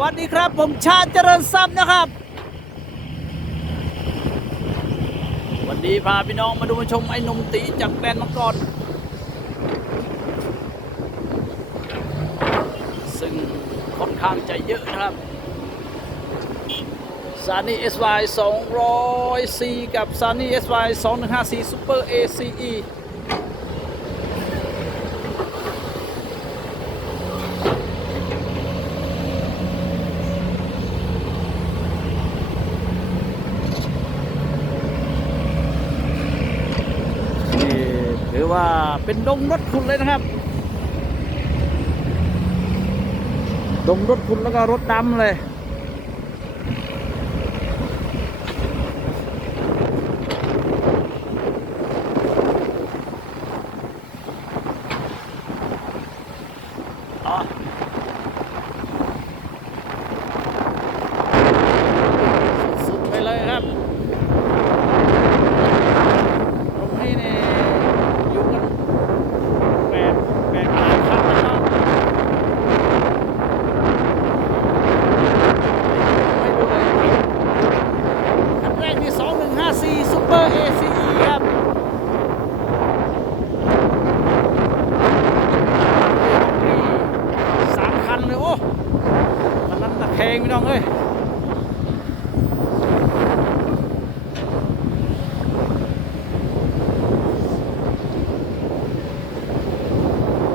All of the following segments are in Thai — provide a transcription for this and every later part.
วัสดีครับ ผมชาติเจริญทรัพย์นะครับ วันนี้พาพี่น้องมาดูมาชมไอ้หนุ่มตีจากแดนมังกรซึ่งค่อนข้างจะเยอะนะครับซานี่ SY 200C กับซานี่ SY 2154 Super ACE นี่ือว่าเป็นดงรถคุณเลยนะครับ ดงรถคุณแล้วก็รถดำเลย อ๋อสุดๆไปเลยครับ ตรงนี้เนี่ยอยู่กันแปดแปดล้านคันนะครับไม่รู้เลยคันแรกนี่สองหนึ่งห้าสี่ซูเปอร์เอซีครับมีสามคันเลยโอ้คันนั้นตะแคงพี่น้องเอ้ย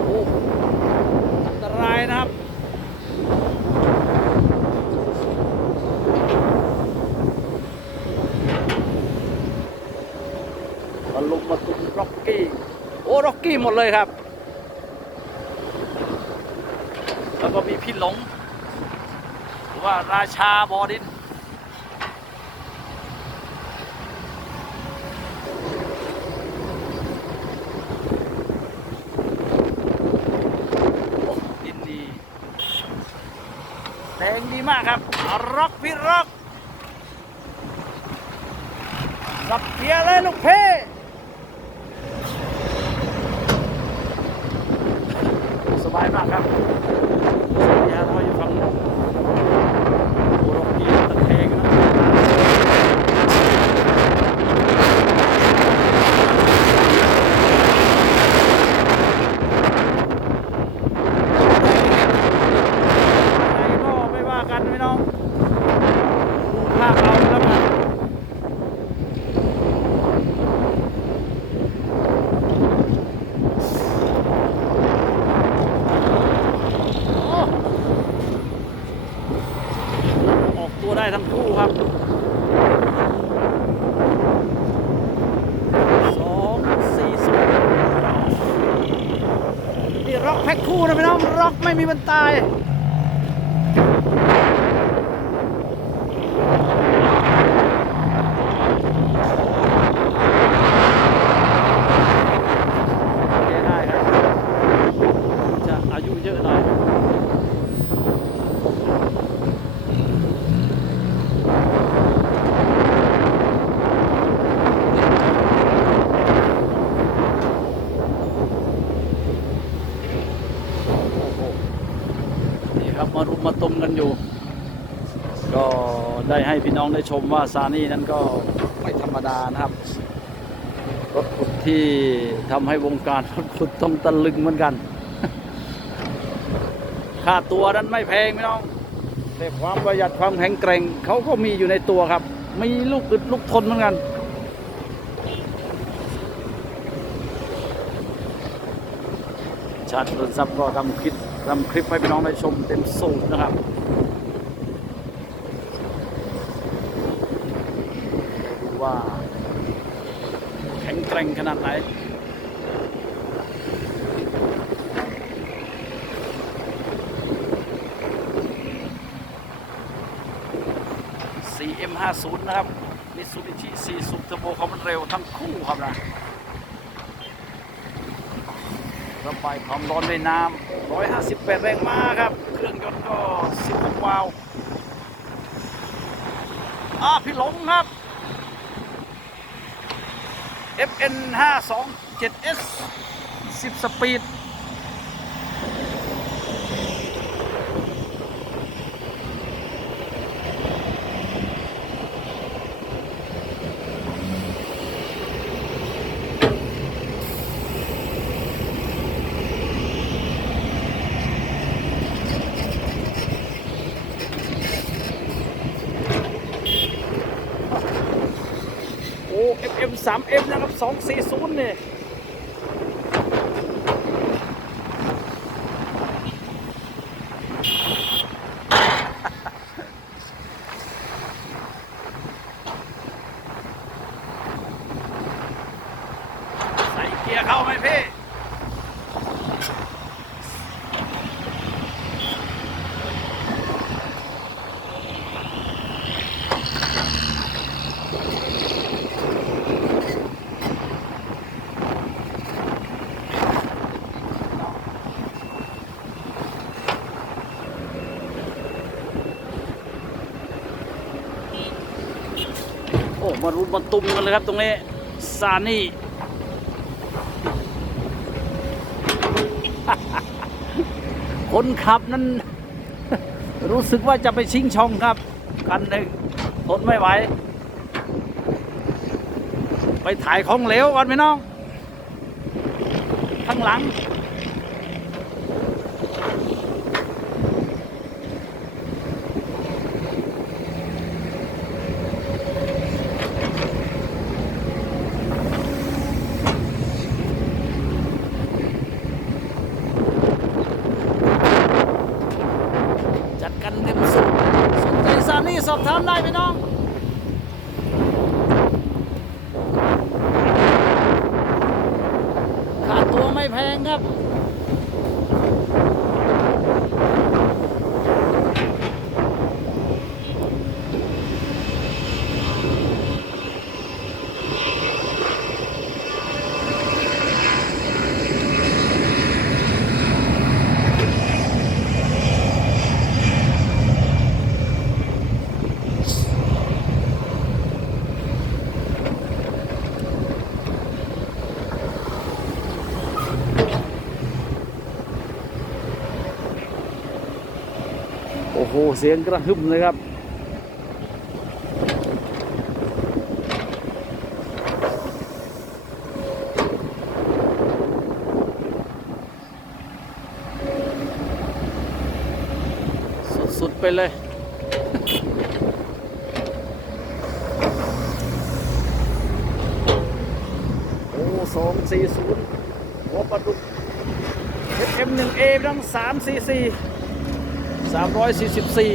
โอ้อันตรายนะครับ มาลุกมาตุ้มร็อกกี้ โอ้ร็อกกี้ หมดเลยครับ แล้วก็มีพี่หลง หรือว่าราชาบอดินดินดีแดงดีมากครับร็อกพี่ร็อกสับเกียเลยลูกเพสบายมากครับเกียร์เราอยู่ฝั่งโน้นโอ้ร็อกกี้ตะแคงนะอะไรก็ไม่ว่ากันพี่น้องดูภาพเราแล้วกัน โอ้ออกตัวได้ ทั้งคู่ครับสองสี่ศูนย์นี่ร็อกแพ็คคู่นะพี่น้องร็อกไม่มีบรรตาย โอเคได้ครับ จะอายุเยอะหน่อย นี่ครับมารุมมาตุมกันอยู่ ก็ได้ให้พี่น้ องได้ชมว่าซานี่นั้นก็ไม่ธรรมดานะครับ รถขุดที่ทำให้วงการรถขุดต้องตะลึงเหมือนกัน ค่าตัวนั้นไม่แพงพี่น้อง แต่ความประหยัดความแข็งแกร่งเขาก็มีอยู่ในตัวครับ มีลูกอึดลูกทนเหมือนกันชาติรนทรัพย์ก็ทำคลิปทำคลิปให้พี่น้องได้ชมเต็มสูตรนะครับ ว่าแข็งแกร่งขนาดไหน CM50 นะครับ Mitsubishi 4 Sub Turbo เขามันเร็วทั้งคู่ครับนะระบายความร้อนด้วยน้ำ158แรงม้าครับ เครื่องยนต์ก็16วาล์วอ่าพี่หลงครับ FN 527S 10 สปีด 3M นะครับ 240เนี่ยใส่เกียร์เข้าไหมพี่ มารุนมาตุ้มกันเลยครับตรงนี้ ซานี่ คนขับนั้น รู้สึกว่าจะไปชิงช่องครับ คันหนึ่งทนไม่ไหว ไปถ่ายของเหลวก่อนไหมน้อง ข้างหลัง จัดกันเต็มสูบสนใจซานี่สอบถามได้ไหมน้อง ค่าตัว ไม่แพงครับ โอ้โห เสียงกระหึ่มเลยครับ สุด ๆ ไปเลยโอ้สองสี่ศูนย์หัวปลาดุก FM1A ทั้งสามสี่สี่ สามร้อยสี่สิบสี่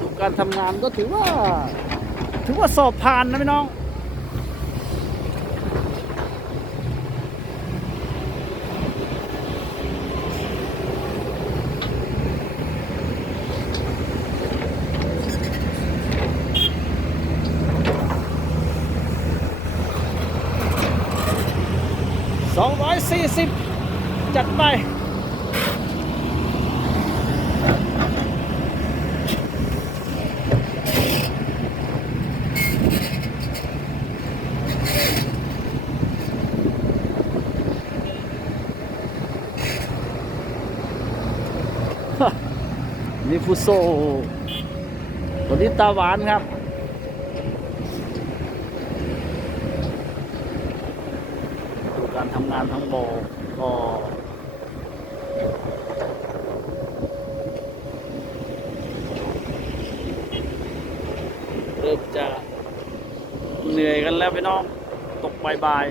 ดูการทำงานก็ถือว่า ถือว่าสอบผ่านนะพี่น้อง 240 จัดไป มีฟุโซตัวนี้ตาหวานครับ ดู การทำงานทั้งโบก็เริ่มจะเหนื่อยกันแล้วพี่น้อง ตกบ่าย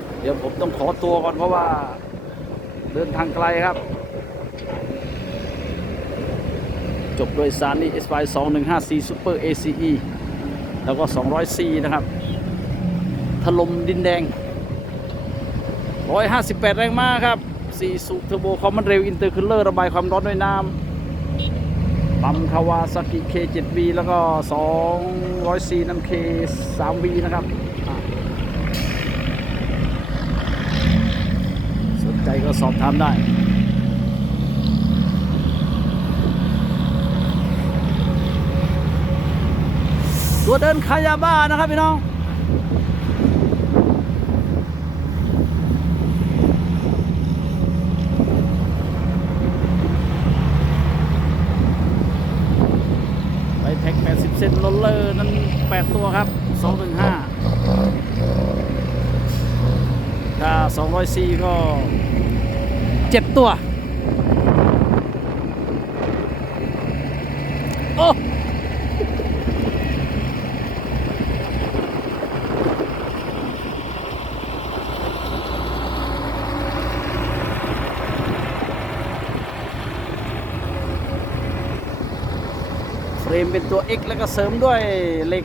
ๆเดี๋ยวผมต้องขอตัวก่อนเพราะว่า เดินทางไกลครับ จบโดยสานี่ S Y 2154 Super ACE แล้วก็ 200C นะครับถล่มดินแดง 158 แรงม้าครับ 4 สูบเทอร์โบคอมมันเร็วอินเตอร์คูลเลอร์ระบายความร้อนด้วยน้ำปั๊มคาวาซากิ K7V แล้วก็ 200C น้ำ K3V นะครับสนใจก็สอบถามได้ ตัวเดินคายาบ้านะครับพี่น้องไปแท็ก 80 เซนโรลเลอร์นั้น 8 ตัวครับ 215 ถ้า 200ซีก็ 7 ตัว โอ้ รมเป็นตัว X แล้วก็เสริมด้วยเหล็ก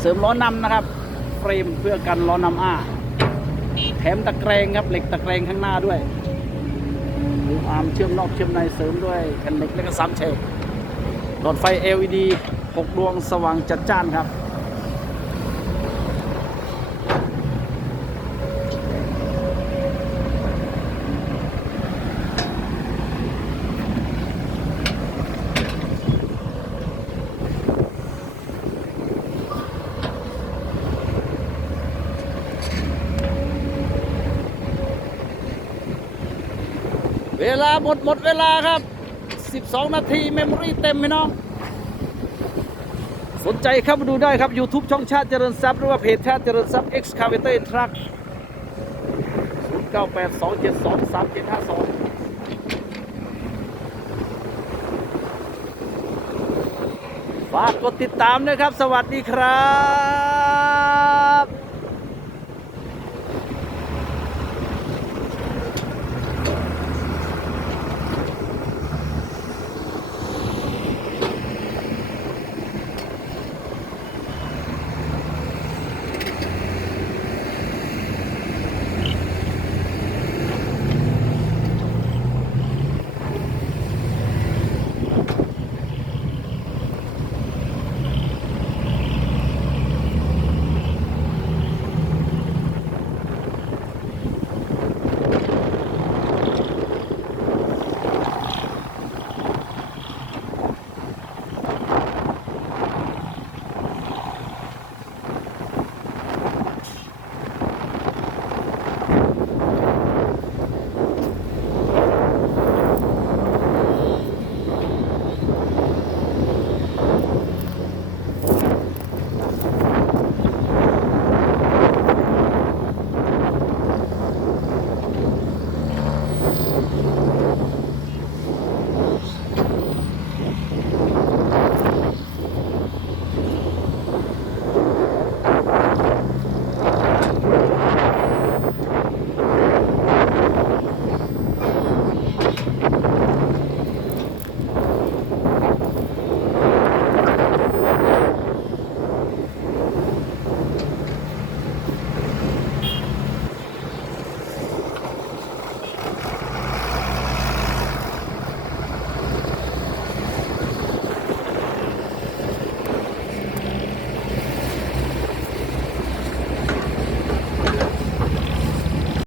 เสริมล้อนำนะครับเฟรมเพื่อกันล้อนำอ้าแถมตะแกรงครับเหล็กตะแกรงข้างหน้าด้วยหูอาร์มเชื่อมนอกเชื่อมในเสริมด้วยแผ่นเหล็กแล้วก็สามเชกหลอดไฟ LED 6 ดวงสว่างจัดจ้านครับ ลาหมดหมดเวลาครับ 12 นาทีเมมโมรี่เต็มไหมน้อง สนใจเข้ามาดูได้ครับ YouTube ช่องชาติเจริญทรัพย์หรือว่าเพจชาติเจริญทรัพย์ Excavator Truck 0982723752ฝากกดติดตามด้วยครับ สวัสดีครับ